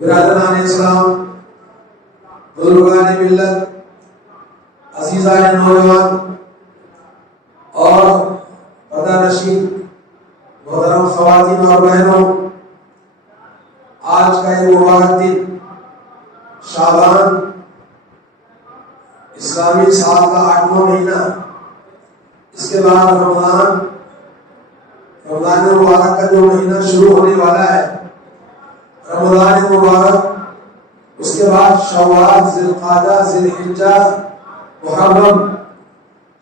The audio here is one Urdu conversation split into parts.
برادران اسلام، بزرگان ملت، عزیزان نوجوان اور پردہ نشین محترم خواتین اور بہنوں، آج کا یہ مبارک دن شعبان اسلامی سال کا 8واں مہینہ، اس کے بعد رمضان مبارک کا جو مہینہ شروع ہونے والا ہے، رمضان مبارک، اس کے بعد شوال، ذی القعدہ، ذی الحجہ، محرم،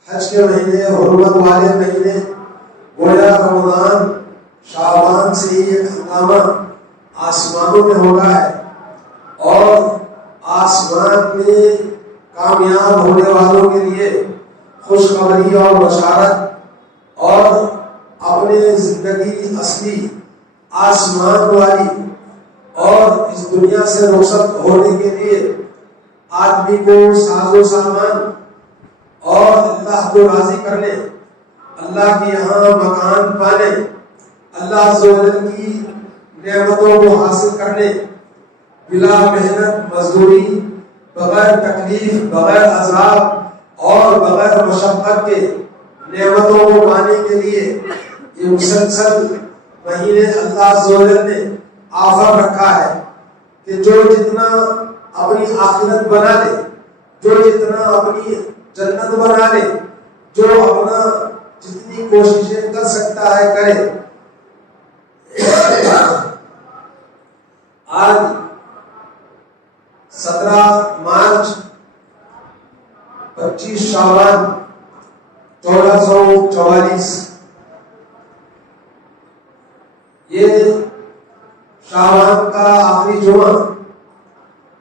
حج کے مہینے، حرمت والے مہینے، گویا رمضان شعبان سے ہی ایک ہنگامہ آسمانوں میں ہو رہا ہے، اور آسمان میں کامیاب ہونے والوں کے لیے خوشخبری اور بشارت، اور اپنے زندگی اصلی آسمان والی اور اس دنیا سے رخصت ہونے کے لیے آدمی کو ساز و سامان اور اللہ کو راضی کرنے، اللہ کے یہاں مکان پانے، اللہ عز و جل کی نعمتوں کو حاصل کرنے، بلا محنت مزدوری، بغیر تکلیف، بغیر عذاب اور بغیر مشقت کے نعمتوں کو پانے کے لیے یہ مسلسل مہینے اللہ عز و جل نے آفر رکھا ہے کہ جو جتنا اپنی آخرت بنا لے، جو جتنا اپنی جنت بنا لے، جو اپنا جتنی کوششیں کر سکتا ہے کرے۔ آج 17 مارچ 25 شعبان 1444، یہ شعبان کا آخری جمعہ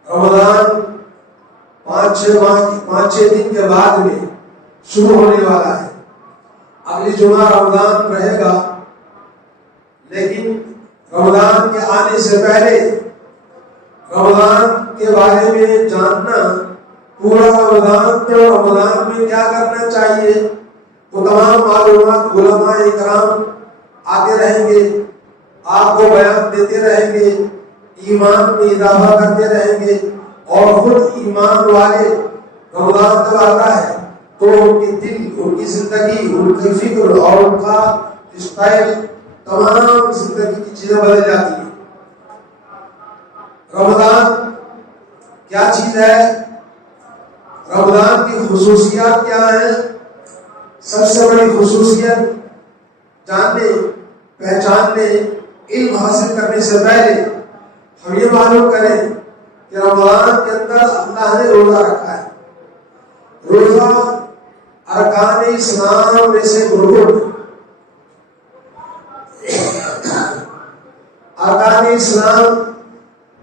رمضان 5-6 دن کے بعد میں شروع ہونے والا ہے۔ اگلی جمعہ رمضان رہے گا، لیکن رمضان کے آنے سے پہلے رمضان کے بارے میں جاننا، پورا رمضان تو رمضان میں کیا کرنا چاہیے، وہ تمام معلومات علماء اکرام آتے رہیں گے، آپ کو بیان دیتے رہیں گے، ایمان میں اضافہ کرتے رہیں گے، اور خود ایمان والے رمضان جب آتا ہے تو ان کی دل، ان کی زندگی، ان کی فکر اور ان کا اسٹائل، تمام زندگی کی چیزیں بدل جاتی ہیں۔ رمضان کیا چیز ہے، رمضان کی خصوصیات کیا ہیں؟ سب سے بڑی خصوصیت جاننے، پہچاننے، علم حاصل کرنے سے پہلے ہم یہ معلوم کریں کہ رمضان کے اندر اللہ نے روزہ رکھا ہے۔ روزہ ارکان اسلام میں سے رکن، ارکان اسلام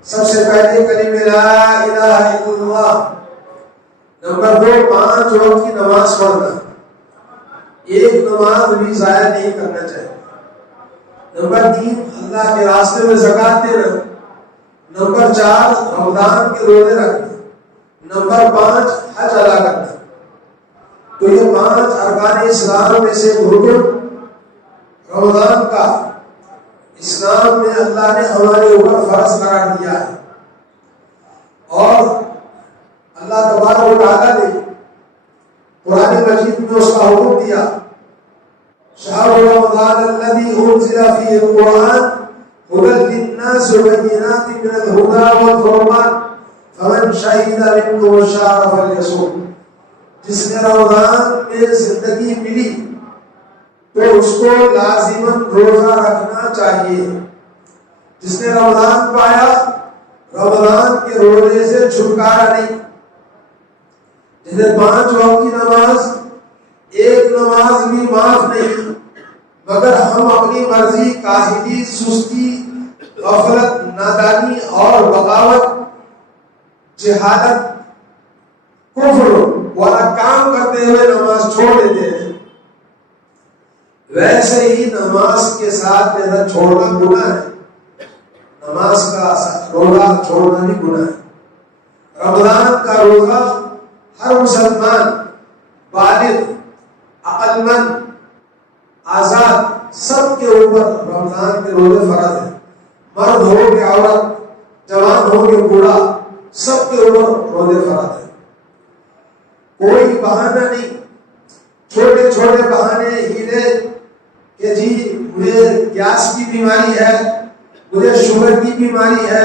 سب سے پہلے کلمہ لا الہ الا اللہ، نمبر 2 5 وقت کی نماز پڑھنا، ایک نماز بھی ضائع نہیں کرنا چاہیے، نمبر 3 اللہ کے راستے میں زکات دینا، نمبر 4 رمضان کے روزے رکھنا، نمبر 5 حج ادا کرنا۔ تو یہ 5 ارکان اسلام میں سے رکن رمضان کا اسلام میں اللہ نے ہمارے اوپر فرض قرار دیا ہے، اور اللہ تبارک و تعالیٰ نے قرآن مجید میں اس کا حکم دیا، شہر رمضان الذی انزل فیہ القرآن هدى للناس وبينات من الهدى والفرقان فمن شهد منكم الشهر فليصم۔ جس نے رمضان میں زندگی ملی تو اس کو لازماً روزہ رکھنا چاہیے۔ جس نے رمضان پایا، رمضان کے روزے سے چھٹکارا نہیں۔ جنہیں 5 وقت کی نماز، ایک نماز بھی معاف نہیں، مگر ہم اپنی مرضی، کاہلی، سستی، غفلت، نادانی اور بغاوت، جہالت، کفر والا کام کرتے ہوئے نماز چھوڑ دیتے ہیں۔ ویسے ہی نماز کے ساتھ میرا چھوڑنا گناہ ہے، نماز کا روزہ چھوڑنا بھی گناہ ہے۔ رمضان کا روزہ ہر مسلمان، بالغ، عقل مند، آزاد، سب کے اوپر رمضان کے روزے فرض ہیں۔ مرد ہو کہ عورت، جوان جوان ہو کہ بوڑھا، سب کے اوپر روزے فرض ہیں۔ کوئی بہانہ نہیں، چھوٹے چھوٹے بہانے ہیلے کہ جی مجھے گیس کی بیماری ہے، مجھے شوگر کی بیماری ہے،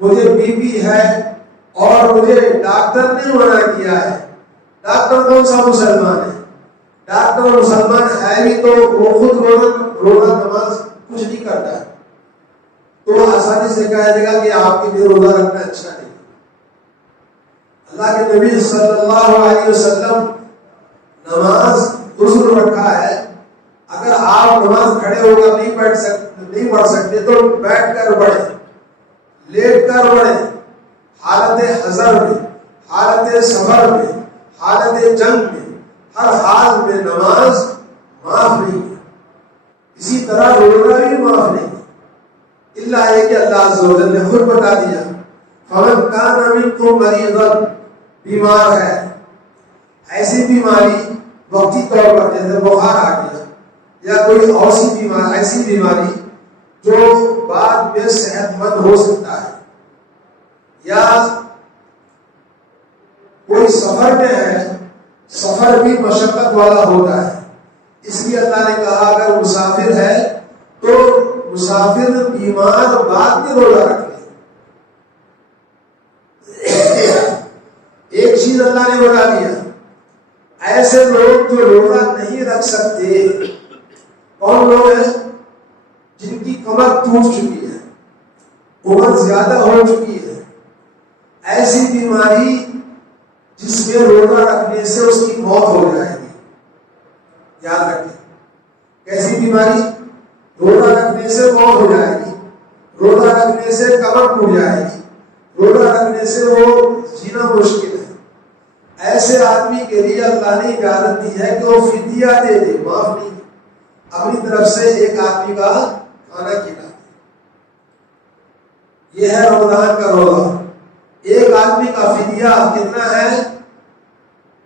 مجھے بی پی ہے اور مجھے ڈاکٹر نے منع کیا ہے۔ ڈاکٹر کون سا مسلمان ہے؟ ڈاکٹر مسلمان ہے بھی تو وہ خود روزہ نماز کچھ نہیں کرتا ہے، تو آسانی سے کہہ دے گا کہ آپ کے لیے روزہ رکھنا اچھا نہیں۔ اللہ کے نبی صلی اللہ علیہ وسلم نماز عذر رکھا ہے، اگر آپ نماز کھڑے ہو کر نہیں پڑھ سکتے تو بیٹھ کر پڑھیں، لیٹ کر پڑھیں، حالت حضر میں، حالت سفر میں، حالت جنگ میں، ہر حال میں نماز معاف نہیں ہے۔ اسی طرح روزہ بھی معاف نہیں ہے، اللہ ہے کہ اللہ عز و جل نے خود بتا دیا فمن کان منکم مریضا، بیمار ہے، ایسی بیماری وقتی طور پر جیسے بخار آ گیا یا کوئی ایسی بیماری جو بعد میں صحت مند ہو سکتا ہے، یا کوئی سفر میں ہے، سفر بھی مشقت والا ہوتا ہے، اس لیے اللہ نے کہا اگر مسافر ہے تو مسافر بیمار بعد میں روزہ رکھ لے۔ ایک چیز اللہ نے بتا دیا، ایسے لوگ جو روزہ نہیں رکھ سکتے، کون لوگ ہیں؟ جن کی کمر ٹوٹ چکی ہے، عمر زیادہ ہو چکی ہے، ایسی بیماری جس میں روزہ رکھنے سے اس کی موت ہو جائے گی، یاد رکھیں۔ کیسی بیماری؟ روزہ رکھنے سے موت ہو جائے گی، روزہ رکھنے سے کمر ٹوٹ جائے گی، روزہ رکھنے سے وہ جینا مشکل ہے۔ ایسے آدمی کے لیے اللہ نے اجازت دی ہے کہ وہ فدیہ دے دے، معاف نہیں، اپنی طرف سے ایک آدمی کا کھانا کھلا دے۔ یہ ہے رمضان کا روزہ۔ ایک آدمی کا فدیہ کتنا ہے؟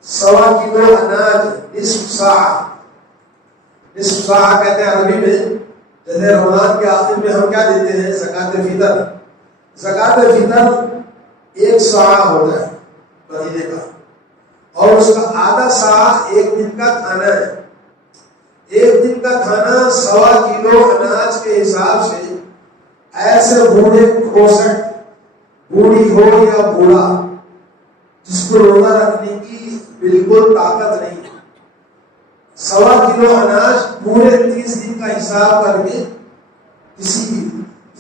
1.25 کلو اناج، نصف ساع۔ نصف ساع کہتے ہیں عربی میں، جیسے رمضان کے آخر میں ہم کیا دیتے ہیں؟ زکوٰۃ فطر۔ زکوٰۃ فطر 1 ساع ہوتا ہے مہینے کا، اور اس کا آدھا ساع 1 دن کا کھانا ہے۔ 1 دن کا کھانا 1.25 کلو اناج کے حساب سے ایسے بوڑھے کھوسٹ، بوڑھی ہو یا بوڑھا جس کو روزہ رکھنے کی بالکل طاقت نہیں، 1.25 کلو اناج پورے 30 دن کا حساب کر کے کسی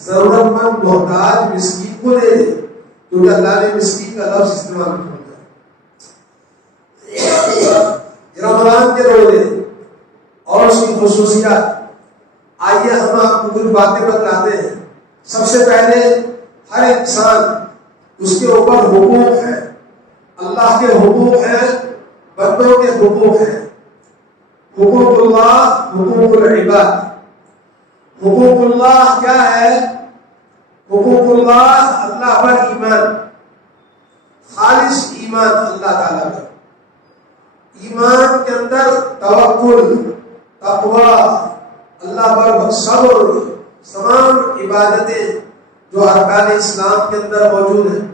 ضرورت مند محتاج مسکین کو دے دے، کیونکہ اللہ نے مسکین کا لفظ استعمال کیا ہے۔ رمضان کے روزے اور اس کی خصوصیات، آئیے ہم آپ کو کچھ باتیں بتلاتے ہیں۔ سب سے پہلے ہر انسان اس کے اوپر حقوق ہیں، اللہ کے حقوق ہیں، بندوں کے حقوق ہیں۔ حقوق اللہ، حقوق العباد۔ حقوق اللہ کیا ہے؟ حقوق اللہ اللہ پر ایمان، خالص ایمان اللہ تعالیٰ پر، ایمان کے اندر توکل، تقوی، اللہ پر صبر، تمام عبادتیں جو ارکان اسلام کے اندر موجود ہیں،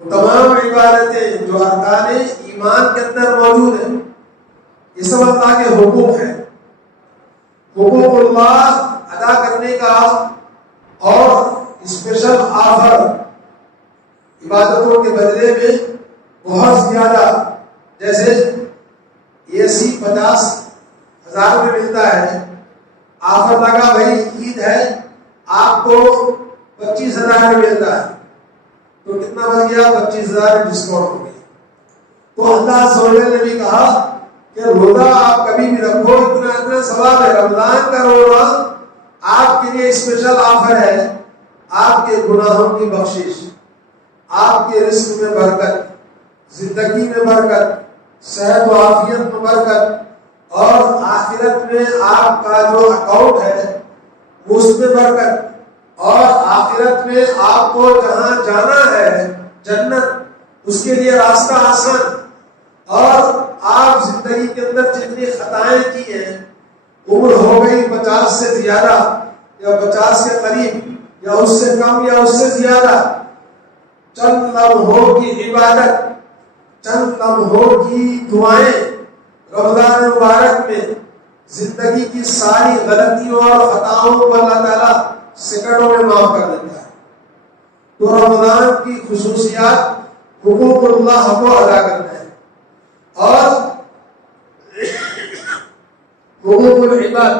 وہ تمام عبادتیں جو ارکان ایمان کے اندر موجود ہیں، یہ سب اللہ کے حقوق ہیں۔ حقوق اللہ ادا کرنے کا اور اسپیشل آفر عبادتوں کے بدلے میں بہت زیادہ، جیسے AC 50,000 میں ملتا ہے، آفر لگا بھائی عید ہے، آپ کو 25,000 میں ملتا ہے، تو کتنا بچ گیا؟ 25,000 ڈسکاؤنٹ ہو گیا۔ تو اللہ عز و جل نے بھی کہا کہ روزہ آپ کبھی بھی رکھو، اتنا ثواب ہے۔ رمضان کا روزہ آپ کے لیے اسپیشل آفر ہے، آپ کے گناہوں کی بخشش، آپ کے رزق میں برکت، زندگی میں برکت، صحت و عافیت میں برکت، اور آخرت میں آپ کا جو اکاؤنٹ ہے اس میں برکت، اور آخرت میں آپ کو جہاں جانا ہے جنت، اس کے لیے راستہ آسان، اور آپ زندگی کے اندر جتنی خطائیں کی ہیں، عمر ہو گئی 50 سے زیادہ یا 50 کے قریب یا اس سے کم یا اس سے زیادہ، چند لمحوں کی عبادت، چند لمحوں کی دعائیں رمضان مبارک میں زندگی کی ساری غلطیوں اور خطاؤں کو اللہ تعالیٰ سیکنڈوں میں معاف کر دیتا ہے۔ تو رمضان کی خصوصیات حقوق اللہ کو ادا کرنا ہے، اور حقوق العباد،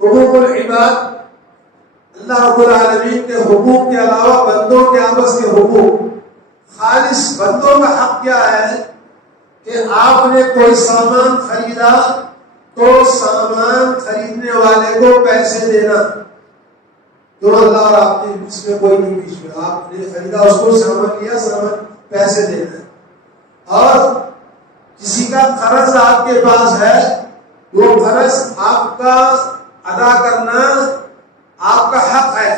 حقوق العباد اللہ رب العالمین کے حقوق کے علاوہ بندوں کے آپس کے حقوق۔ خالص بندوں کا حق کیا ہے کہ آپ نے کوئی سامان خریدا تو سامان خریدنے والے کو پیسے دینا۔ تو اللہ اور آپ نے اس میں کوئی نہیں بیچ میں، آپ نے خریدا، اس کو سامان لیا، سامان پیسے دینا ہے۔ اور کسی کا قرض آپ کے پاس ہے، وہ قرض آپ کا ادا کرنا آپ کا حق ہے،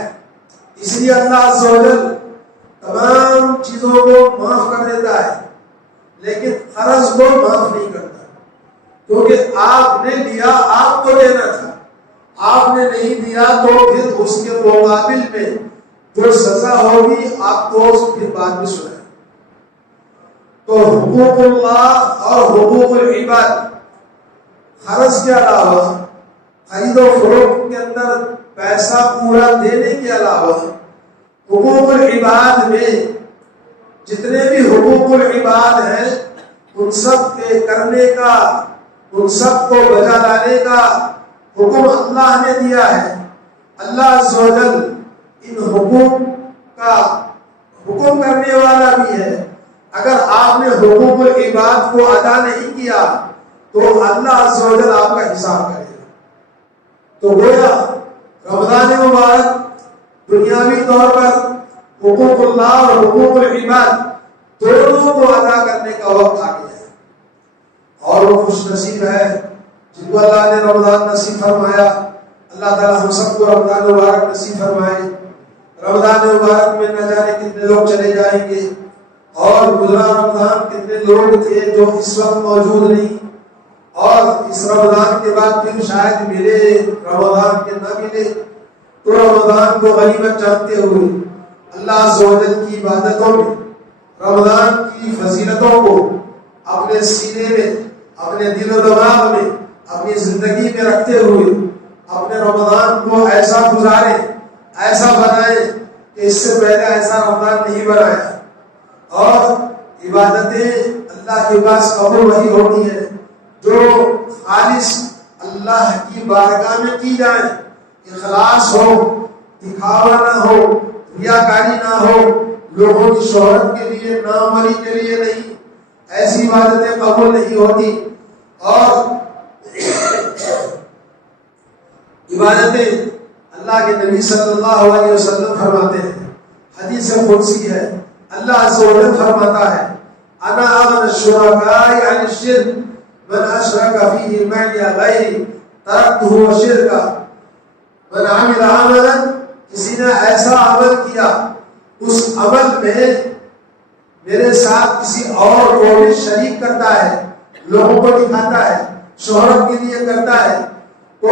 اس لیے اللہ عز و جل تمام چیزوں کو معاف کر دیتا ہے، لیکن قرض کو معاف نہیں کرتا، کیونکہ آپ نے لیا، آپ کو دینا تھا، آپ نے نہیں دیا تو پھر اس کے مقابل میں جو سزا ہوگی آپ کو پھر بعد میں سنائے۔ تو حقوق اللہ اور حقوق العباد، قرض کے علاوہ خرید و فروخت کے اندر پیسہ پورا دینے کے علاوہ حقوق العباد میں جتنے بھی حقوق العباد ہیں ان سب کے کرنے کا، ان سب کو بجا لانے کا حکم اللہ نے دیا ہے۔ اللہ عز و جل ان حقوق کا حکم کرنے والا بھی ہے۔ اگر آپ نے حقوق العباد کو ادا نہیں کیا تو اللہ عز و جل آپ کا حساب کرے گا۔ تو گویا رمضان مبارک دنیاوی طور پر حقوق اللہ اور حقوق العباد دونوں کو ادا کرنے کا وقت آ گیا ہے، اور وہ خوش نصیب ہے جن کو اللہ نے رمضان نصیب فرمایا۔ اللہ تعالیٰ ہم سب کو رمضان مبارک نصیب فرمائے۔ رمضان مبارک میں نہ جانے کتنے لوگ چلے جائیں گے، اور گزرا رمضان کتنے لوگ تھے جو اس وقت موجود نہیں، اور اس رمضان کے بعد پھر شاید ملے، رمضان کے نہ ملے۔ تو رمضان کو غنیمت جانتے ہوئے اللہ عز و جل کی عبادتوں میں، رمضان کی فضیلتوں کو اپنے سینے میں، اپنے دل و دماغ میں، اپنی زندگی میں رکھتے ہوئے اپنے رمضان کو ایسا گزاریں، ایسا بنائیں کہ اس سے پہلے ایسا رمضان نہیں بنایا۔ اور عبادتیں اللہ کے پاس قبول وہی ہوتی ہیں جو خالص اللہ کی بارگاہ میں کی جائیں، اخلاص ہو، دکھاوا نہ ہو، ریاکاری نہ ہو، لوگوں کی شہرت کے لیے، ناموری کے لیے نہیں، ایسی عبادتیں قبول نہیں ہوتی۔ اور عبادتیں اللہ کے نبی صلی اللہ علیہ وسلم فرماتے ہیں، حدیث قدسی ہے، اللہ عز و جل فرماتا ہے، انا اغنى الشركاء عن الشرك من اشرك فيه معي غيري تركته وشركه۔ من عمل عملا، کسی نے ایسا عمل کیا اس عمل میں میرے ساتھ کسی اور کو بھی شریک کرتا ہے، لوگوں کو دکھاتا ہے، شہرت کے لیے کرتا ہے، تو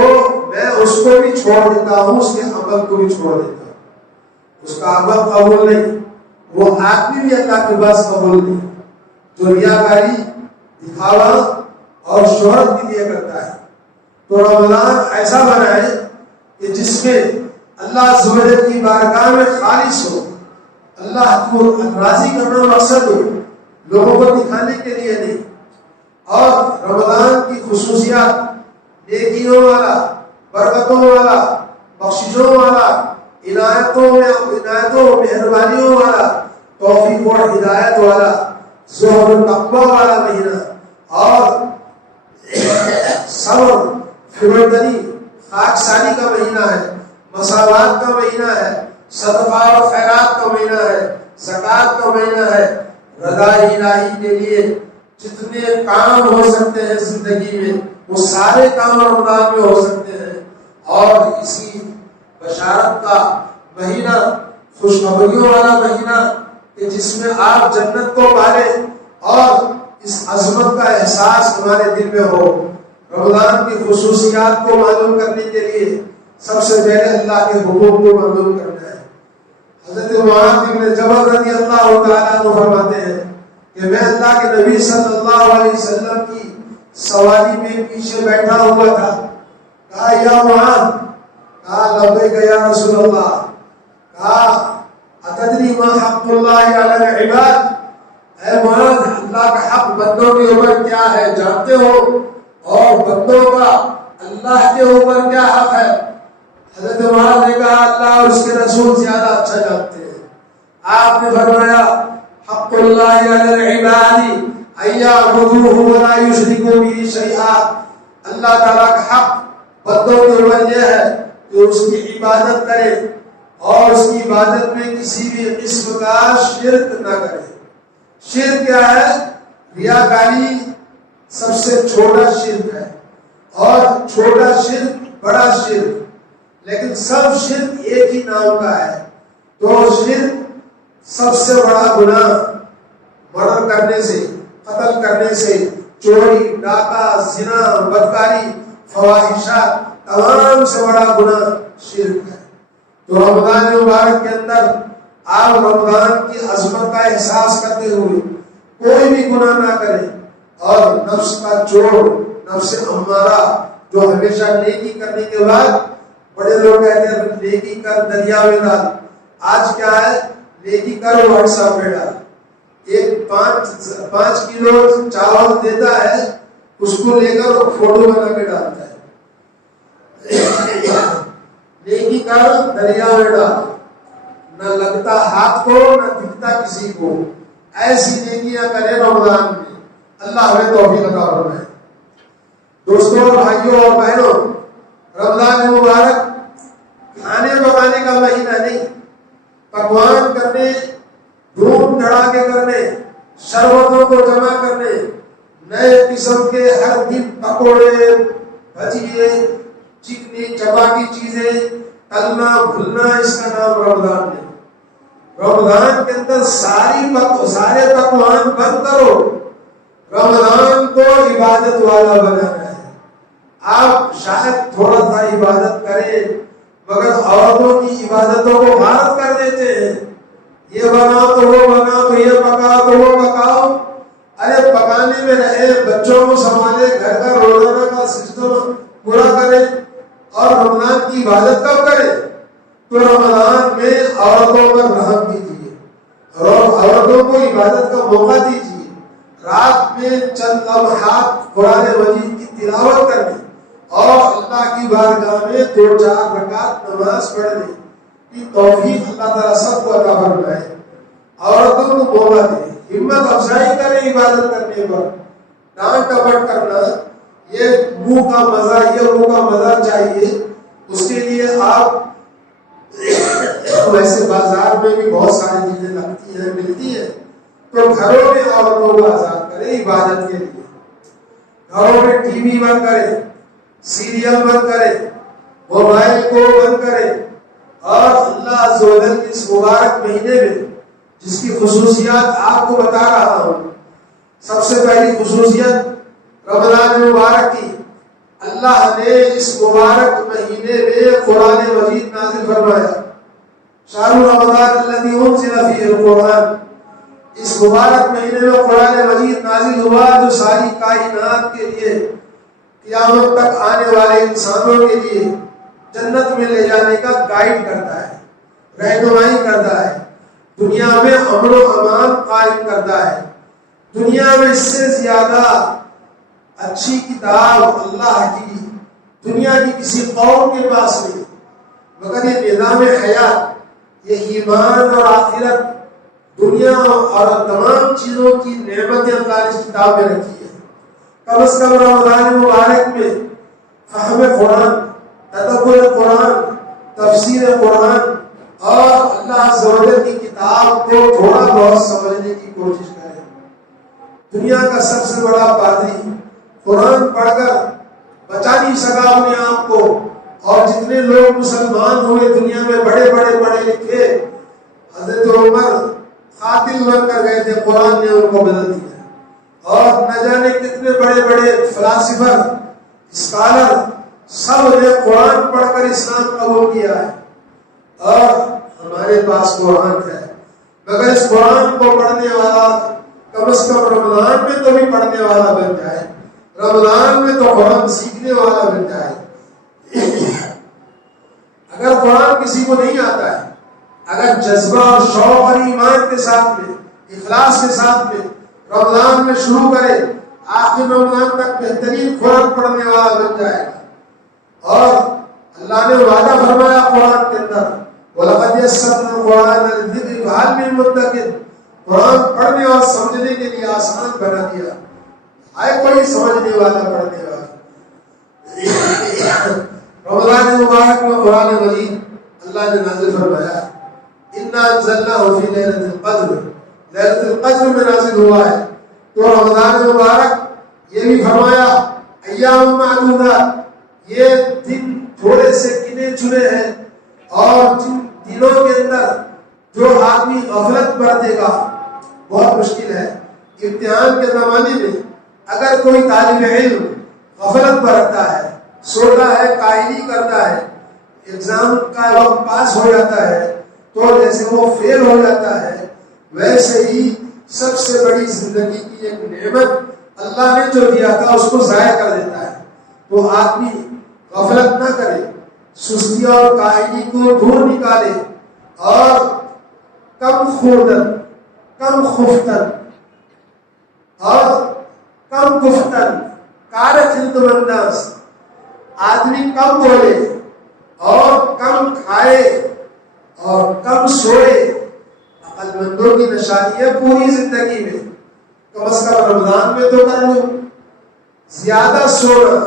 میں اس کو بھی چھوڑ دیتا ہوں، اس کے عمل کو بھی چھوڑ دیتا ہوں۔ اس کا عمل قبول نہیں، وہ آدمی بھی اللہ کے پاس قبول نہیں جو ریاکاری، دکھاوا اور شہرت کے لیے کرتا ہے۔ تو رمضان ایسا بنائے کہ جس میں اللہ عز و جل کی بارگاہ میں خالص ہو، اللہ کو راضی کرنا مقصد ہو، لوگوں کو دکھانے کے لیے نہیں۔ اور رمضان کی خصوصیات نیکیوں والا، برکتوں والا، بخششوں والا، عنایتوں مہربانیوں والا، توفیق اور ہدایت والا، زہد و تقوی والا مہینہ، اور صبر، فروردنی، خاکساری کا مہینہ ہے، مساوات کا مہینہ ہے، صدقہ اور خیرات کا مہینہ ہے، زکوٰۃ کا مہینہ ہے۔ رضا الہی کے لیے جتنے کام ہو سکتے ہیں زندگی میں وہ سارے کام رمضان میں ہو سکتے ہیں۔ اور اسی بشارت کا مہینہ، خوشخبریوں والا مہینہ کہ جس میں آپ جنت کو پالیں اور اس عظمت کا احساس ہمارے دل میں ہو۔ رمضان کی خصوصیات کو معلوم کرنے کے لیے سب سے پہلے اللہ کے حقوق کو معلوم کرنا ہے۔ حضرت معاذ بن جبل رضی اللہ تعالیٰ عنہ فرماتے ہیں کہ میں اللہ کے نبی صلی اللہ علیہ وسلم کی سواری میں پیچھے بیٹھا ہوا تھا. کہا یا معاذ، کہا لبیک یا رسول اللہ. کہا اتدری ما حق اللہ علی العباد، اے معاذ اللہ کا حق بندوں کے اوپر کیا ہے جانتے ہو؟ اور بندوں کا اللہ کے اوپر کیا حق ہے؟ حضرت معاذ نے کہا اللہ اور اس کے رسول زیادہ اچھا جانتے ہیں. آپ نے فرمایا حق اللہ علی العباد ان یعبدوہ ولا یشرکوا بہ شیئا. اللہ تعالیٰ کا حق بندوں کے اوپر یہ ہے کہ اس کی عبادت کرے اور اس کی عبادت میں کسی بھی قسم کا شرک نہ کرے. شرک کیا ہے؟ ریاکاری سب سے چھوٹا شرک ہے، اور چھوٹا شرک بڑا شرک، لیکن سب شرک ایک ہی نام کا ہے. تو شرک سب سے بڑا گناہ مرڈر کرنے سے، قتل کرنے سے، چوری، ڈاکہ، زنا، بدکاری، فواحشہ، تمام سے بڑا گناہ شرک ہے. تو رمضان مبارک کے اندر آپ رمضان کی عظمت کا احساس کرتے ہوئے کوئی بھی گناہ نہ کریں، اور نفس کا چور، نفس امارہ جو ہمیشہ نیکی کرنے کے بعد، بڑے لوگ کہتے ہیں نیکی کر دریا میں ڈال. آج کیا ہے؟ نیکی کر واٹس ایپ پہ ڈال. ایک 5 کلو چاول دیتا ہے، اس کو لے کر فوٹو بنا کے ڈالتا ہے. نیکی کر دریا میں ڈال، نہ لگتا ہاتھ کو نہ دکھتا کسی کو. ایسی نیکیاں کریں رمضان میں. اللہ ہمیں توفیق عطا فرمائے. دوستوں، بھائیوں اور بہنوں، رمضان مبارک کھانے پکانے کا مہینہ نہیں، پکوان کرنے، دھوم دھڑاکے کرنے، شربتوں کو جمع کرنے، نئے قسم کے ہر دن پکوڑے، بھجیے، چکنی چپاٹی چیزیں، تلنا بھلنا، اس کا نام رمضان ہے. رمضان کے اندر سارے پکوان بند کرو. رمضان کو عبادت والا بنانا ہے. آپ شاید تھوڑا سا عبادت کریں، مگر عورتوں کی عبادتوں کو غارت کر دیتے ہیں. یہ بناؤ تو وہ بناؤ، تو یہ پکاؤ تو وہ پکاؤ. ارے پکانے میں رہے، بچوں کو سنبھالے، گھر کا روزانہ کا سسٹم پورا کریں، اور رمضان کی عبادت کب کریں؟ تو رمضان میں عورتوں پر رحم کیجیے اور عورتوں کو عبادت کا موقع دیجیے. رات میں چند لمحات قرآن مجید کی تلاوت کرنے اور اللہ کی بارگاہ میں 2-4 رکعت نماز پڑھنے کی توفیق اللہ تعالیٰ سب کو عطا فرمائے. عورتوں کو موقع دے، ہمت افزائی کریں عبادت کرنے پر. ڈانٹ ڈپٹ کرنا، یہ منہ کا مزہ، یہ منہ کا مزہ چاہیے، اس کے لیے آپ ویسے بازار میں بھی بہت ساری چیزیں لگتی ہیں، ملتی ہیں، تو گھروں میں عورتوں کو آزاد کریں عبادت کے لیے. گھروں میں ٹی وی بند کریں، سیریل بند کریں، موبائل کو بند کریں، اور اللہ عز و جل کے اس مبارک مہینے میں جس کی خصوصیات آپ کو بتا رہا ہوں. سب سے پہلی خصوصیت رمضان مبارک کی، اللہ نے اس مبارک مہینے میں قرآن مجید نازل فرمایا. شہر رمضان الذی انزل فیہ القرآن. اس مبارک مہینے میں قرآن مجید نازل ہوا جو ساری کائنات کے لیے، قیامت تک آنے والے انسانوں کے لیے جنت میں لے جانے کا گائیڈ کرتا ہے، رہنمائی کرتا ہے، دنیا میں امن و امان قائم کرتا ہے. دنیا میں اس سے زیادہ اچھی کتاب اللہ کی دنیا کی کسی قوم کے پاس نہیں، مگر یہ نظام حیات، یہ ایمان اور آخرت، دنیا اور تمام چیزوں کی نعمتیں اللہ نے اس کتاب میں رکھی ہے. کم از کم رمضان مبارک میں فہم قرآن، تدبر قرآن، تفسیر قرآن اور اللہ عز و جل کی کتاب کو تھوڑا بہت سمجھنے کی کوشش کریں. دنیا کا سب سے بڑا پادری قرآن پڑھ کر بچا نہیں سکا اپنے آپ کو، اور جتنے لوگ مسلمان ہوئے دنیا میں بڑے بڑے پڑھے لکھے، حضرت عمر قاتل بن کر گئے تھے، قرآن نے ان کو بدل دیا. اور نہ جانے کتنے بڑے بڑے فلاسفر، اسکالر، سب نے قرآن پڑھ کر اسلام قبول کیا ہے. اور ہمارے پاس قرآن ہے، مگر اس قرآن کو پڑھنے والا کم از کم رمضان میں تو بھی پڑھنے والا بن جائے، رمضان میں تو قرآن سیکھنے والا بن جائے۔ اگر قرآن کسی کو نہیں آتا ہے، اگر جذبہ اور شوق اور ایمان کے ساتھ میں، اخلاص کے ساتھ میں رمضان میں شروع کرے، آخر رمضان تک بہترین خوراک پڑھنے والا بن جائے گا۔ اور اللہ نے وعدہ فرمایا قرآن کے اندر، وَلَقَدْ يَسَّرْنَا الْقُرْآنَ لِلذِّكْرِ فَهَلْ مِن مُدَّكِرٍ، قرآن پڑھنے اور سمجھنے کے لیے آسان بنا دیا، آئے کوئی سمجھنے والا پڑھنے والا۔ رمضان مبارک میں قرآن مجید اللہ نے نازل فرمایا، اِنَّا أَنزَلْنَاهُ فِي لَيْلَةِ الْقَدْرِ، ليلۃ القدر میں نازل ہوا ہے۔ تو رمضان مبارک یہ بھی فرمایا ایام معدودات، یہ دن تھوڑے سے گنے چنے ہیں، اور جن دنوں کے اندر جو آدمی غفلت برتے گا بہت مشکل ہے۔ امتحان کے زمانے میں اگر کوئی طالب علم غفلت برتتا ہے، سوتا ہے، کاہلی کرتا ہے، ایگزام کا وقت پاس ہو جاتا ہے تو جیسے وہ فیل ہو جاتا ہے، ویسے ہی سب سے بڑی زندگی کی ایک نعمت اللہ نے جو دیا تھا اس کو ضائع کر دیتا ہے۔ تو آدمی غفلت نہ کرے، سستی اور کاہلی کو دور نکالے، اور کم خوردن، کم خفتن اور کم گفتن کار خلد الناس، آدمی کم بولے اور کم کھائے اور کم سوئے، عقل مندوں کی نشانی ہے پوری زندگی میں۔ کم از کم رمضان میں تو کر لو۔ زیادہ سونا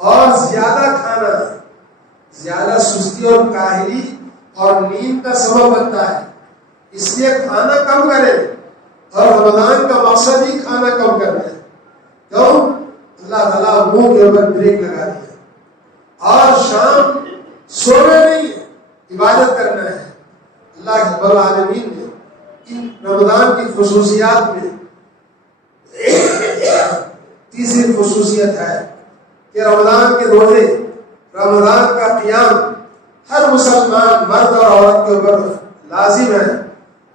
اور زیادہ کھانا زیادہ سستی اور کاہلی اور نیند کا سبب بنتا ہے، اس لیے کھانا کم کرے، اور رمضان کا مقصد ہی کھانا کم کرنا ہے۔ تو اللہ تعالیٰ منہ کے اوپر بریک لگا دیا، اور شام سونا نہیں ہے، عبادت کرنا ہے۔ اللہ رب العالمین نے ان رمضان کی خصوصیات میں تیسری خصوصیت ہے کہ رمضان کے روزے، رمضان کا قیام ہر مسلمان مرد اور عورت کے اوپر لازم ہے۔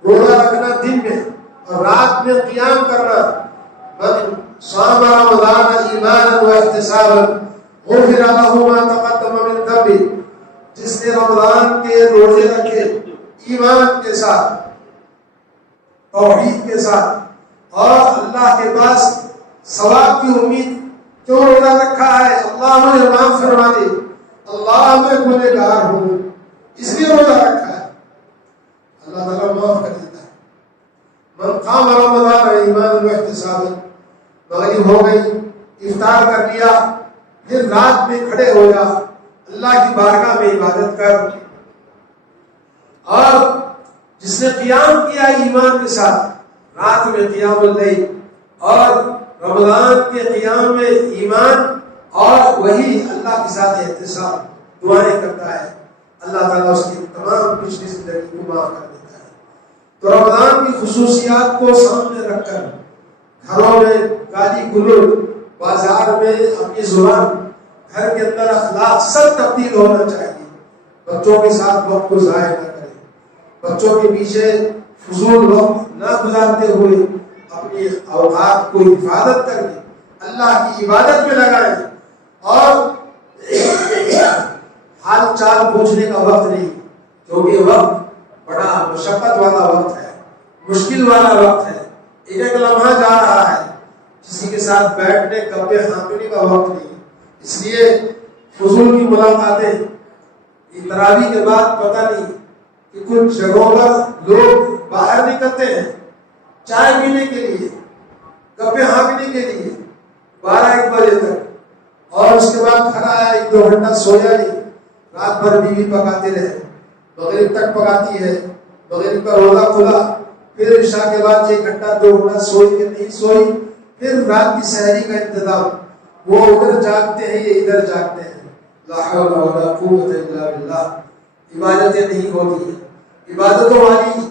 روزہ رکھنا دن میں اور رات میں قیام کرنا۔ من صام رمضان ایمانا واحتسابا غفر له ما تقدم من ذنبه، جس نے رمضان کے روزے رکھے ایمان کے ساتھ، توحید کے ساتھ، اور اللہ کے پاس ثواب کی امید، کیوں روزہ رکھا ہے؟ اللہ مجھے معاف فرما دے، اللہ میں گنہگار ہوں، اس لیے روزہ رکھا ہے، اللہ تعالیٰ معاف کر دیتا ہے۔ من قام رمضان ایمانا واحتسابا، مغرب ہو گئی، افطار کر لیا، پھر رات میں کھڑے ہو جا، اللہ کی بارگاہ میں عبادت کر، اور جس نے قیام کیا ایمان کے ساتھ، رات میں قیام اللیل اور رمضان کے قیام میں ایمان اور وہی اللہ کے ساتھ احتساب دعائیں کرتا ہے، اللہ تعالیٰ اس کی تمام پچھلی زندگی کو معاف کر دیتا ہے۔ تو رمضان کی خصوصیات کو سامنے رکھ کر گھروں میں گالی گلوچ، بازار میں اپنی زبان، گھر کے اندر اخلاق سب تبدیل ہونا چاہیے۔ بچوں کے ساتھ وقت کو ضائع نہ کریں، بچوں کے پیچھے فضول وقت نہ گزارتے ہوئے اپنی اوقات کو حفاظت کر کے اللہ کی عبادت میں لگائیں، اور حال چال پوچھنے کا وقت نہیں، کیونکہ وقت بڑا مشقت والا وقت ہے، مشکل والا وقت ہے، ایک ایک لمحہ جا رہا ہے، کسی کے ساتھ بیٹھنے گپے ہانکنے کا وقت نہیں۔ اس لیے فضول کی ملاقاتیں، تراویح کے بعد پتہ نہیں کہ کچھ جگہوں پر لوگ باہر نکلتے ہیں چائے پینے کے لیے، گپے ہانکنے کے لیے 12-1 بجے تک، اور اس کے بعد کھانا آیا 1-2 گھنٹہ سویا نہیں، رات بھر بیوی پکاتے رہے، مغرب تک پکاتی ہے، مغرب کا روزہ کھلا، پھر عشاء کے بعد 1 گھنٹہ 2 گھنٹہ سوئی کہ نہیں سوئی، پھر رات کی سحری کا انتظام، وہ ادھر جاگتے ہیں یہ ادھر جاگتے ہیں، لا حول ولا قوت الا باللہ۔ عبادتیں نہیں ہوتی ہیں، عبادتوں والی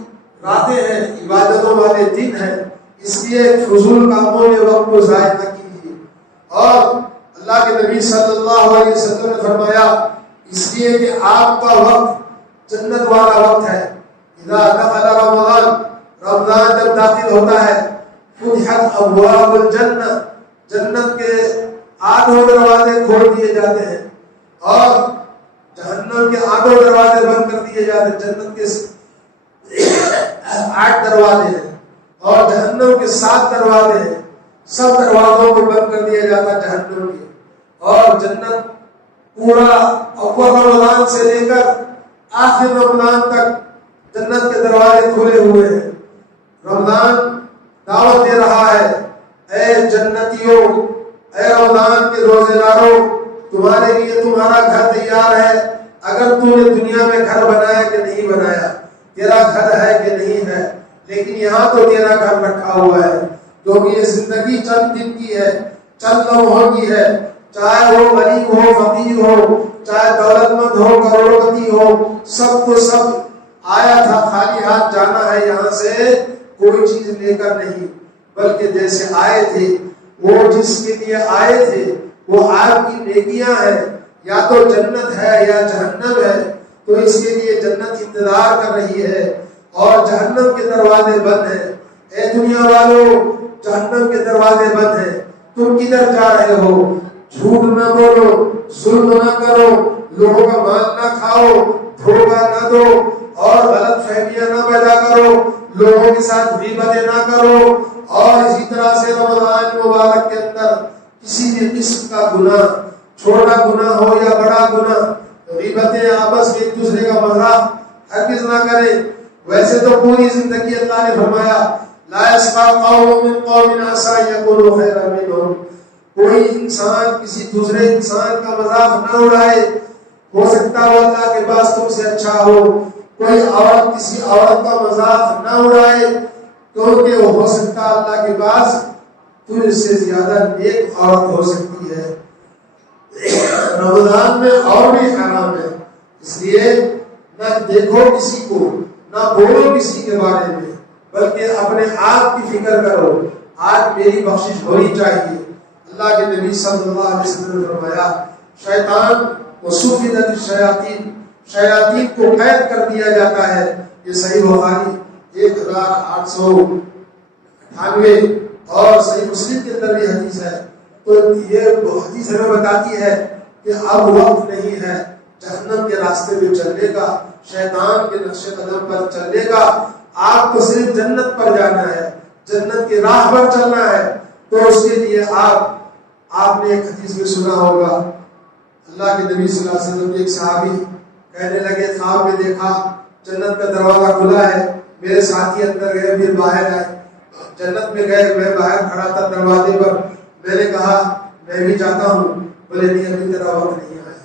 راتیں ہیں، عبادتوں والے دن ہیں، اس لیے فضول کاموں میں وقت کو ضائع نہ کیجیے۔ اور اللہ کے نبی صلی اللہ علیہ وسلم نے فرمایا، اس لیے کہ آپ کا وقت جنت والا وقت ہے. اذا دخل رمضان، رمضان جب داخل ہوتا ہے، فتحت ابواب الجنہ، جنت کے آٹھوں دروازے کھول دیے جاتے ہیں اور جہنم کے آٹھوں دروازے بند کر دیے جاتے ہیں. جنت کے 8 دروازے ہیں اور جہنم کے 7 دروازے ہیں. سب دروازوں کو بند کر دیا جاتا ہے جہنم کے. اور جنت پورا اول رمضان سے لے کر آخر رمضان تک جنت کے دروازے کھلے ہوئے ہیں. رمضان دعوت دے رہا ہے، اے جنتیوں، اے رمضان کے روزے داروں، تمہارے لیے تمہارا گھر تیار ہے. اگر تم نے دنیا میں گھر بنایا کہ نہیں بنایا، تیرا گھر ہے کہ نہیں ہے، لیکن یہاں تو تیرا گھر رکھا ہوا ہے. کیونکہ یہ زندگی چند دن کی ہے، چند لمحوں کی ہے. چاہے وہ غریب ہو، فقیر ہو، چاہے دولت مند ہو، کروڑ پتی ہو، سب تو سب آیا تھا خالی ہاتھ جانا ہے. یہاں سے کوئی چیز لے کر نہیں، بلکہ جیسے آئے تھے، وہ جس کے لیے آئے تھے وہ آپ کی نیکیاں ہیں. یا تو جنت ہے یا جہنم ہے، تو اس کے لیے جنت انتظار کر رہی ہے اور جہنم کے دروازے بند ہیں. اے دنیا والوں، جہنم کے دروازے بند ہیں. تم کدھر جا رہے ہو؟ جھوٹ نہ بولو، ظلم نہ کرو، لوگوں کا مال نہ کھاؤ، دھوکہ نہ دو اور غلط فہمیاں نہ پیدا کرو، لوگوں کے ساتھ غیبتیں نہ کرو. اور اسی طرح سے رمضان مبارک کے اندر کسی بھی قسم کا گناہ، چھوٹا گناہ ہو یا بڑا گناہ، غیبتیں، آپس میں ایک دوسرے کا مذاق ہرگز نہ کرے. ویسے تو پوری زندگی اللہ نے فرمایا لا يسخر قوم من قوم عسى ان يكونوا خيرا منهم. کوئی انسان کسی دوسرے انسان کا مذاق نہ اڑائے. ہو سکتا ہے اللہ کے پاس تم سے اچھا ہو. کوئی عورت کسی عورت کا مذاق نہ اڑائے، کیونکہ وہ ہو سکتا اللہ کے پاس تم سے زیادہ نیک عورت ہو سکتی ہے. رمضان میں اور بھی حرام ہے، اس لیے نہ دیکھو کسی کو، نہ بولو کسی کے بارے میں، بلکہ اپنے آپ کی فکر کرو. آج میری بخشش ہونی چاہیے. اللہ کے نبی صلی اللہ علیہ وسلم نے فرمایا شیطان وصفدت الشیاطین، شیاطین کو قید کر دیا جاتا ہے. یہ صحیح بخاری 1898 اور صحیح مسلم کے اندر یہ حدیث ہے. تو یہ حدیث ہمیں بتاتی ہے کہ اب وقت نہیں ہے جہنم کے راستے میں چلنے کا، شیطان کے نقش قدم پر چلنے کا. آپ کو صرف جنت پر جانا ہے، جنت کی راہ پر چلنا ہے. تو اس کے لیے آپ نے ایک حدیث میں سنا ہوگا، اللہ کے نبی صلی اللہ علیہ وسلم کے ایک صحابی کہنے لگے خواب میں دیکھا جنت کا دروازہ کھلا ہے. میرے ساتھی اندر گئے، پھر باہر آئے. جنت میں گئے، میں باہر کھڑا تھا دروازے پر. میں نے کہا میں بھی جاتا ہوں. بولے نہیں، ابھی تیرا وقت نہیں آیا.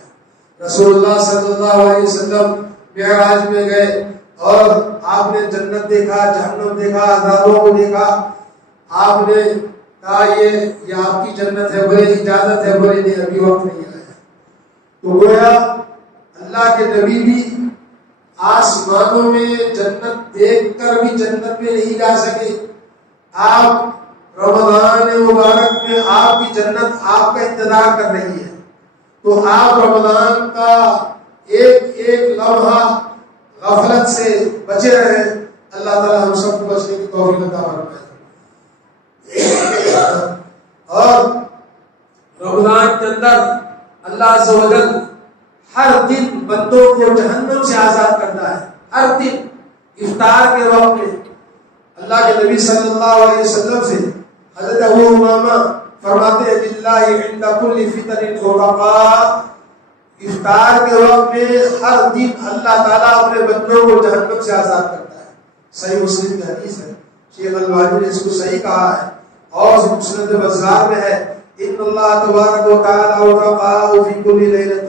رسول اللہ صلی اللہ علیہ وسلم معراج میں گئے اور آپ نے جنت دیکھا، جہنم دیکھا، عذابوں کو دیکھا. آپ نے کہا یہ آپ کی جنت ہے. بولے اجازت ہے. بولے نہیں، ابھی وقت نہیں آیا. تو گویا اللہ کے نبی بھی آسمانوں میں جنت دیکھ کر بھی جنت میں نہیں جا سکے. آپ رمضان مبارک میں آپ کی جنت آپ کا انتظار کر رہی ہے. تو آپ رمضان کا ایک ایک لمحہ غفلت سے بچے رہے. اللہ تعالی ہم سب کو بچنے کی توفیق عطا فرمائے. اور رمضان کے اندر اللہ عز و جل ہر دن بندوں کو جہنم سے آزاد کرتا ہے. ہر دن افطار کے وقت میں اللہ کے نبی صلی اللہ علیہ وسلم سے حضرت ابو امامہ فرماتے ہیں باللہ عند کل فطر خرقاء. افطار کے وقت میں ہر دن اللہ تعالیٰ اپنے بندوں کو جہنم سے آزاد کرتا ہے. صحیح مسلم کی حدیث ہے. شیخ البانی نے اس کو صحیح کہا ہے اور مسند بزار میں ہے ان اللہ تبارک و تعالی وتقاء فی کل لیلۃ.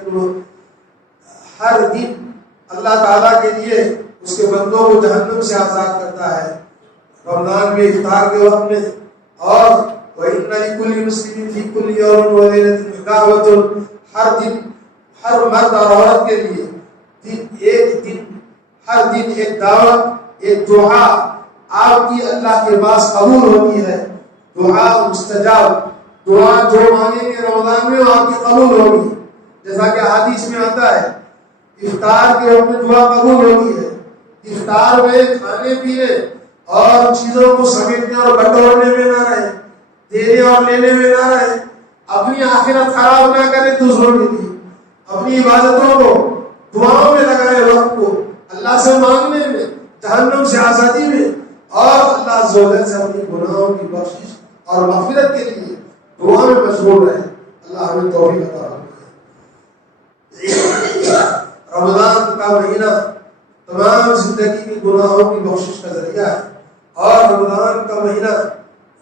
ہر دن اللہ تعالیٰ کے لیے اس کے بندوں کو جہنم سے آزاد کرتا ہے رمضان میں افطار کے وقت میں. اور وَإِنَّ لِكُلِّ مُسْلِمٍ فِي كُلِّ يَوْمٍ وَلَيْلَةٍ دَعْوَةٌ. ہر دن ہر مرد اور عورت کے لیے ہر دن ایک دعوت، ایک دعا آپ کی اللہ کے پاس قبول ہوتی ہے. دعا مستجاب، دعا جو مانگیں گے رمضان میں وہ آپ کی قبول ہوگی. جیسا کہ حدیث میں آتا ہے افطار کے وقت میں دعا قبول ہوتی ہے. افطار میں کھانے پینے اور چیزوں کو سمیٹنے اور بٹورنے میں نہ رہے, دینے اور لینے میں نہ رہے, اپنی آخرت خراب نہ کرے دوسروں کے لیے, اپنی عبادتوں کو دعاؤں میں لگائے, وقت کو اللہ سے مانگنے میں, جہنم سے آزادی میں, اور اللہ عز و جل سے اپنی گناہوں کی بخشش اور مغفرت کے لیے دعا میں مشغول رہے. اللہ ہمیں توفیق عطا فرمائے. رمضان کا مہینہ تمام زندگی کے گناہوں کی بخشش کا ذریعہ ہے, اور رمضان کا مہینہ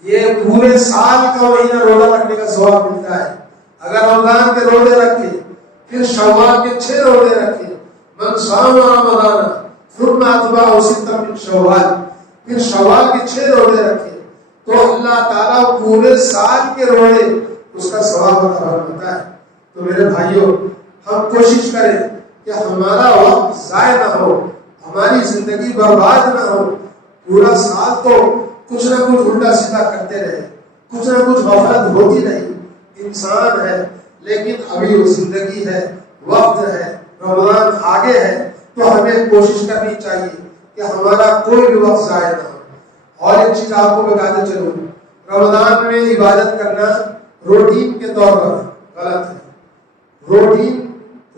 یہ پورے سال کا مہینہ روزہ رکھنے کا ثواب ملتا ہے. اگر رمضان کے روزے رکھے, پھر شوال کے 6 روزے رکھے, من صام رمضان ثم اتبعه ستا من شوال, پھر شوال کے 6 روزے رکھے, تو اللہ تعالیٰ پورے سال کے روزے اس کا ثواب عطا فرماتا ہے. تو میرے بھائیوں, ہم کوشش کریں کہ ہمارا وقت ضائع نہ ہو, ہماری زندگی برباد نہ ہو. پورا سال تو کچھ نہ کچھ الٹا سیدھا کرتے رہے, کچھ نہ کچھ غفلت ہوتی نہیں. انسان ہے لیکن ابھی وہ زندگی ہے, وقت ہے, رمضان آگے ہے, تو ہمیں کوشش کرنی چاہیے کہ ہمارا کوئی بھی وقت ضائع نہ ہو. اور ایک چیز آپ کو بتاتے چلوں, رمضان میں عبادت کرنا روٹین کے طور پر غلط ہے. روٹین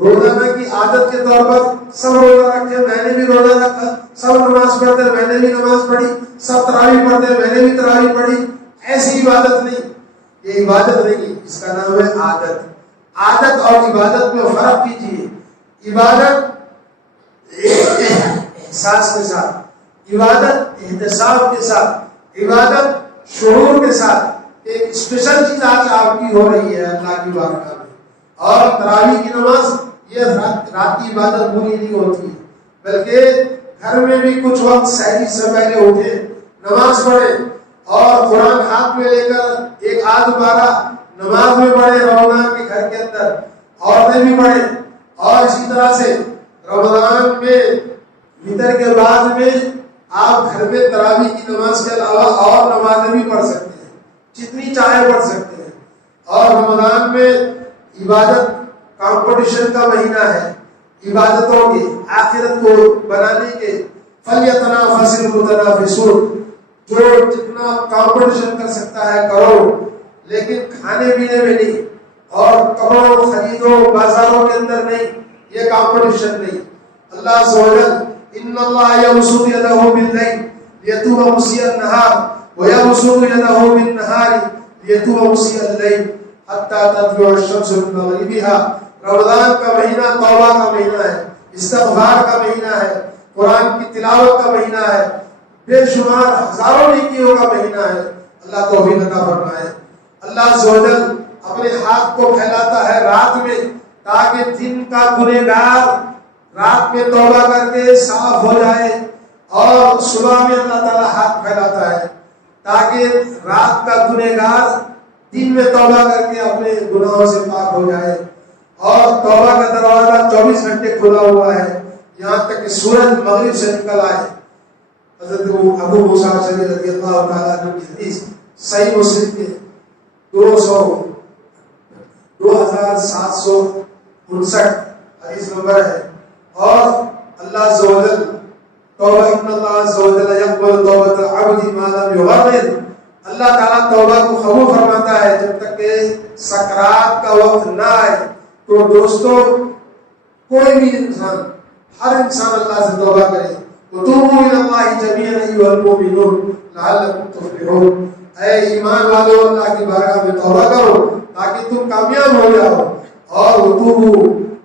روزانہ کی عادت کے طور پر سب روزہ رکھتے, میں نے بھی روزہ رکھا, سب نماز پڑھتے, میں نے بھی نماز پڑھی, سب تراویح پڑھتے, میں نے بھی تراویح پڑھی, ایسی عبادت نہیں. یہ عبادت نہیں, اس کا نام ہے عادت. عادت اور عبادت میں فرق کیجیے. عبادت احساس کے ساتھ, عبادت احتساب کے ساتھ, عبادت شعور کے ساتھ. ایک اسپیشل چیز آج آپ کی ہو رہی ہے اللہ کی بارگاہ میں. اور تراویح کی نماز یہ رات کی عبادت پوری نہیں ہوتی ہے, بلکہ گھر میں بھی کچھ وقت سحری سے پہلے اٹھے, نماز پڑھے, اور قرآن ہاتھ میں لے کر ایک آدھ بارہ نماز میں پڑھے. رمضان کے گھر کے اندر عورتیں بھی پڑھیں. اور اسی طرح سے رمضان میں وتر کے بعد میں آپ گھر میں تراویح کی نماز کے علاوہ اور نمازیں بھی پڑھ سکتے ہیں, جتنی چاہے پڑھ سکتے ہیں. اور رمضان میں عبادت کمپٹیشن کا مہینہ ہے, عبادتوں کے, آخرت کو بنانے کے. فَلْيَتَنَافَسِ الْمُتَنَافِسُونَ, جو جتنا کمپٹیشن کر سکتا ہے کرو, لیکن کھانے پینے میں نہیں, اور کپڑوں خریدو بازاروں کے اندر نہیں, یہ کمپٹیشن نہیں. اللہ عز و جل ان اللہ یبسط یدہ باللیل لیتوب مسیء النہار ویبسط یدہ بالنہار لیتوب مسیء اللیل حتی تطلع الشمس من مغربها. رمضان کا مہینہ توبہ کا مہینہ ہے, استغفار کا مہینہ ہے, قرآن کی تلاوت کا مہینہ ہے, بے شمار ہزاروں نیکیوں کا مہینہ ہے. اللہ توفیق عطا فرمائے. اللہ عز و جل اپنے ہاتھ کو پھیلاتا ہے رات میں, تاکہ دن کا گنہگار رات میں توبہ کر کے صاف ہو جائے, اور صبح میں اللہ تعالیٰ ہاتھ پھیلاتا ہے تاکہ رات کا گنہگار دن میں توبہ کر کے اپنے گناہوں سے پاک ہو جائے. اور توبہ کا دروازہ 24 گھنٹے کھلا ہوا ہے, یہاں تک کہ سورج مغرب سے نکل آئے. حضرت ابو موسیٰ اشعری رضی اللہ تعالیٰ عنہ کی حدیث صحیح مسلم کے 2759 حدیث نمبر ہے. اور اللہ عز و جل توبہ, ان اللہ عز و جل یقبل توبۃ العبد ما لم یغرر, اللہ تعالیٰ توبہ کو قبول فرماتا ہے جب تک کہ سکرات کا وقت نہ آئے. تو دوستو, کوئی بھی انسان, ہر انسان اللہ سے توبہ کرے. وتوبوا الی اللہ جميعا ایھا المؤمنون لعلکم تفلحون. اے ایمان والو, اللہ کی بارگاہ میں توبہ کرو تاکہ تم کامیاب ہو جاؤ. اور وتوبوا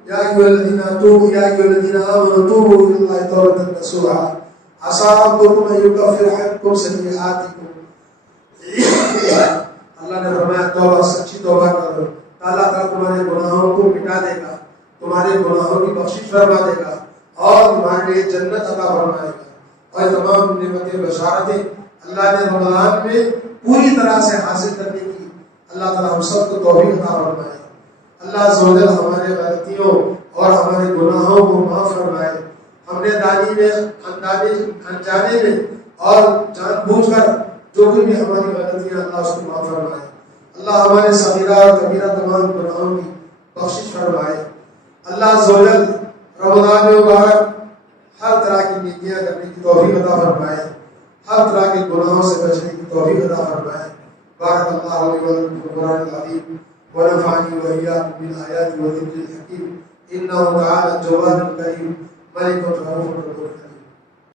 یا ایھا الذین توبوا یا ایھا الذین آمنوا توبوا الی اللہ توبۃ نصوحا عسى ربکم ان یکفر عنکم سیئاتکم. اللہ نے فرمایا توبہ, سچی توبہ کرو, اللہ تعالیٰ تمہارے گناہوں کو مٹا دے گا, تمہارے گناہوں کی بخشش فرما دے گا, اور تمہارے لیے جنت عطا فرمائے گا. اور تمام نعمتیں بشارتیں اللہ نے رمضان میں پوری طرح سے حاصل کرنے کی اللہ تعالیٰ ہم سب کو توفیق عطا فرمائے. اللہ عز و جل ہمارے غلطیوں اور ہمارے گناہوں کو معاف فرمائے. ہم نے دانی میں, انجانے میں اور جان بوجھ کر جو کوئی بھی ہماری غلطیاں, اللہ اس کو معاف فرمائے. اللہ ہمارے صغیرہ اور کبیرہ تمام گناہوں کی بخشش فرمائے. اللہ عز و جل رمضان مبارک ہر طرح کی نیکیاں کرنے کی توفیق عطا فرمائے، ہر طرح کے گناہوں سے بچنے کی توفیق عطا فرمائے۔ بارک اللہ علیہ وسلم فی القرآن العظیم ونفعنی وإياكم بالآیات والذکر الحکیم، انہ تعالی جواد کریم ملک الرحیم الرحیم۔